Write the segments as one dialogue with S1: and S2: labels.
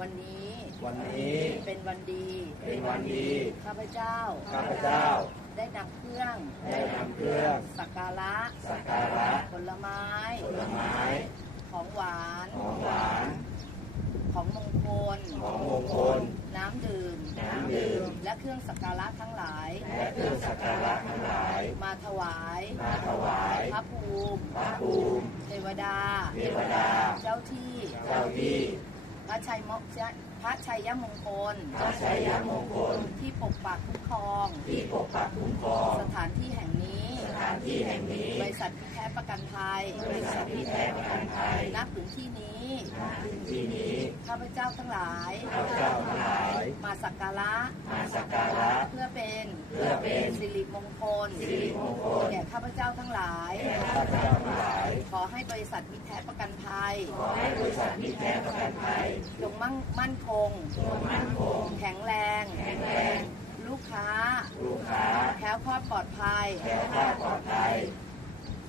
S1: วันนี้
S2: วันนี้
S1: เป็นวันดี
S2: เป็นวันดี
S1: ข้าพเจ้า
S2: ข้าพเจ้า
S1: ได้นำเครื่อง
S2: ได้นำเครื่อง
S1: สักการะ
S2: สักการะ
S1: ผลไม้
S2: ผลไม้
S1: ของหวาน
S2: ของหวาน
S1: ของมงคล
S2: ของมงคล
S1: น้ำดื่ม
S2: น้ำดื่ม
S1: และเครื่องสักการะทั้งหลาย
S2: และเครื่องสักการะทั้งหลาย
S1: มาถวาย
S2: มาถวาย
S1: พระภูมิ
S2: พระภูมิ
S1: เทวดา
S2: เทวดา
S1: เจ้าที่
S2: เจ้าที่
S1: พ ระชัยมกพระชัยมงคล
S2: พระชัยมงคล
S1: ที่ปกปักคุ้มครอง
S2: ที่ปกปักคุ้มครอง
S1: สถานที่แห่งนี้
S2: สถานที่แห่งนี้
S1: บริษัทที่แท้ประกันภัย
S2: บริษัทที่แท้ประกันภัย
S1: นับถึงที่นี้
S2: ถึงที่นี้
S1: ข้าพเจ้าทั้งหลาย
S2: ข้าพเจ้าทั้งหลาย
S1: มาสักการะ
S2: มาสักการะ
S1: เพื่อเป็น
S2: เพื่อเป็น
S1: สิริมงคล
S2: สิริมงคล
S1: แก่ข้าพเจ้าทั้งหลาย
S2: ข้าพเจ้าทั้งหลาย
S1: ขอให้บริษัทมิตรแท้ประกันภัย
S2: ขอให้บริษัทนี้แท้ประกันภัย
S1: จง มั่งมั่นคง
S2: มั่นคง
S1: แข็งแรง
S2: แข็งแรง
S1: ลูกค้า
S2: ลูกค้า
S1: แคล้วคลอดปลอดภัย
S2: แคล้วคลาดปลอดภัย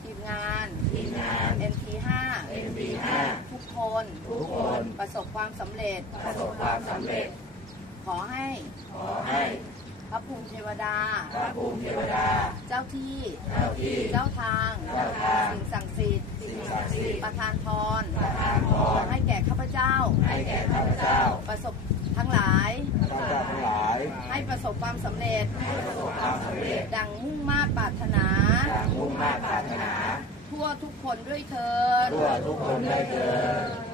S1: ทีมงาน
S2: ทีมงาน
S1: NT5
S2: NP5
S1: ทุกคน
S2: ทุกคน
S1: ประสบความสำเร็จ
S2: ประสบความสำเร็จ
S1: ขอให้
S2: ขอให้
S1: พระภูมิเทวดา
S2: พระภูมิเทวดา
S1: เจ้าที่
S2: เจ้าที่
S1: เจ้าทาง
S2: เจ้าทาง
S1: สิ่งศักดิ์สิทธิ์
S2: สิ่งศักดิ์สิทธิ์
S1: ประทานพร
S2: ประทานพร
S1: ความสำเร็จ
S2: ประสบความสำเร็จ
S1: ดังมุ่งมาตรปรารถนา
S2: อย่างมุ่งมา่ปรารถนา
S1: ทั่วทุกคนด้วยเถิด
S2: ทั่วทุกคนได้เถิด